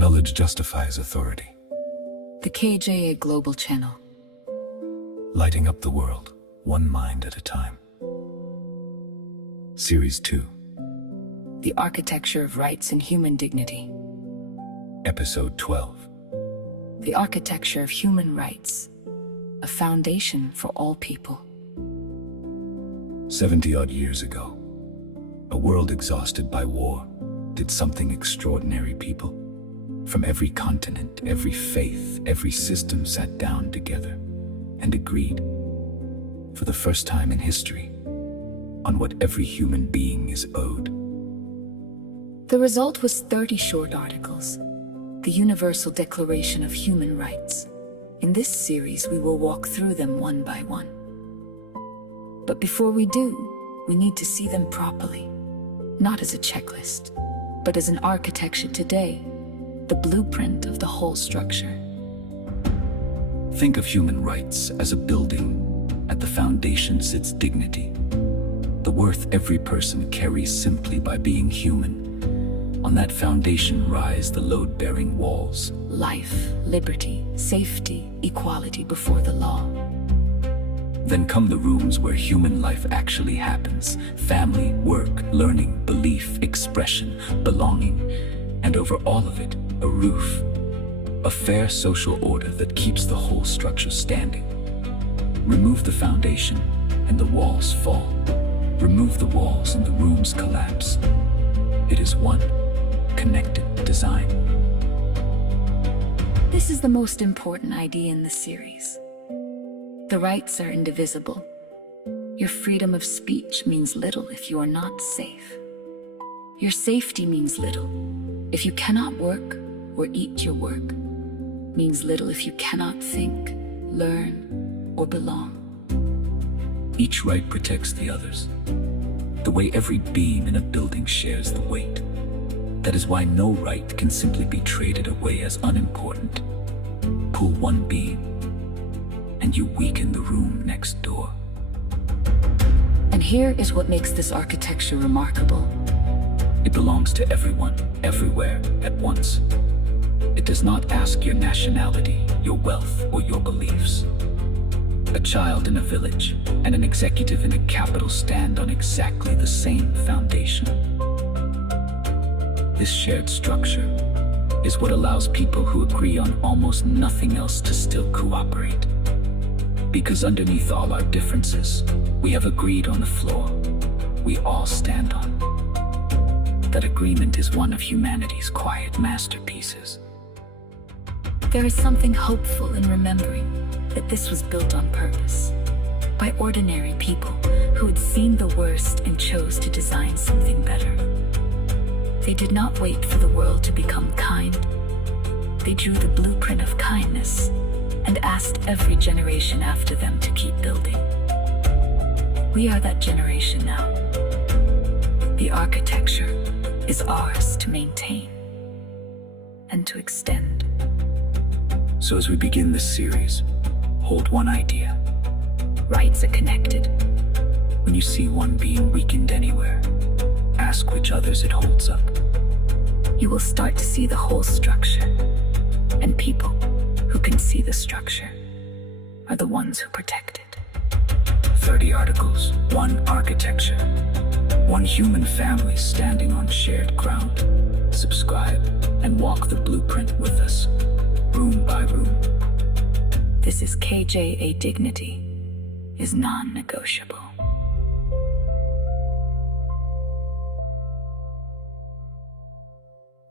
Knowledge justifies authority. The KJA Global Channel. Lighting up the world, one mind at a time. Series 2. The Architecture of Rights and Human Dignity. Episode 12. The Architecture of Human Rights, a foundation for all people. 70-odd years ago, a world exhausted by war did something extraordinary, people. From every continent, every faith, every system sat down together and agreed, for the first time in history, on what every human being is owed. The result was 30 short articles, the Universal Declaration of Human Rights. In this series, we will walk through them one by one. But before we do, we need to see them properly, not as a checklist, but as an architecture today, the blueprint of the whole structure. Think of human rights as a building. At the foundation sits dignity, the worth every person carries simply by being human. On that foundation rise the load-bearing walls. Life, liberty, safety, equality before the law. Then come the rooms where human life actually happens. Family, work, learning, belief, expression, belonging. And over all of it, a roof. A fair social order that keeps the whole structure standing. Remove the foundation, and the walls fall. Remove the walls, and the rooms collapse. It is one connected design. This is the most important idea in the series. The rights are indivisible. Your freedom of speech means little if you are not safe. Your safety means little if you cannot work or eat your work. Means little if you cannot think, learn, or belong. Each right protects the others, the way every beam in a building shares the weight. That is why no right can simply be traded away as unimportant. Pull one beam, and you weaken the room next door. And here is what makes this architecture remarkable. It belongs to everyone, everywhere, at once. It does not ask your nationality, your wealth, or your beliefs. A child in a village and an executive in a capital stand on exactly the same foundation. This shared structure is what allows people who agree on almost nothing else to still cooperate. Because underneath all our differences, we have agreed on the floor we all stand on. That agreement is one of humanity's quiet masterpieces. There is something hopeful in remembering that this was built on purpose, by ordinary people who had seen the worst and chose to design something better. They did not wait for the world to become kind. They drew the blueprint of kindness and asked every generation after them to keep building. We are that generation now. The architecture is ours to maintain and to extend. So as we begin this series, hold one idea. Rights are connected. When you see one being weakened anywhere, ask which others it holds up. You will start to see the whole structure, and people who can see the structure are the ones who protect it. 30 articles, one architecture, one human family standing on shared ground. Subscribe and walk the blueprint with us, room by room. This is KJA. Dignity is non-negotiable.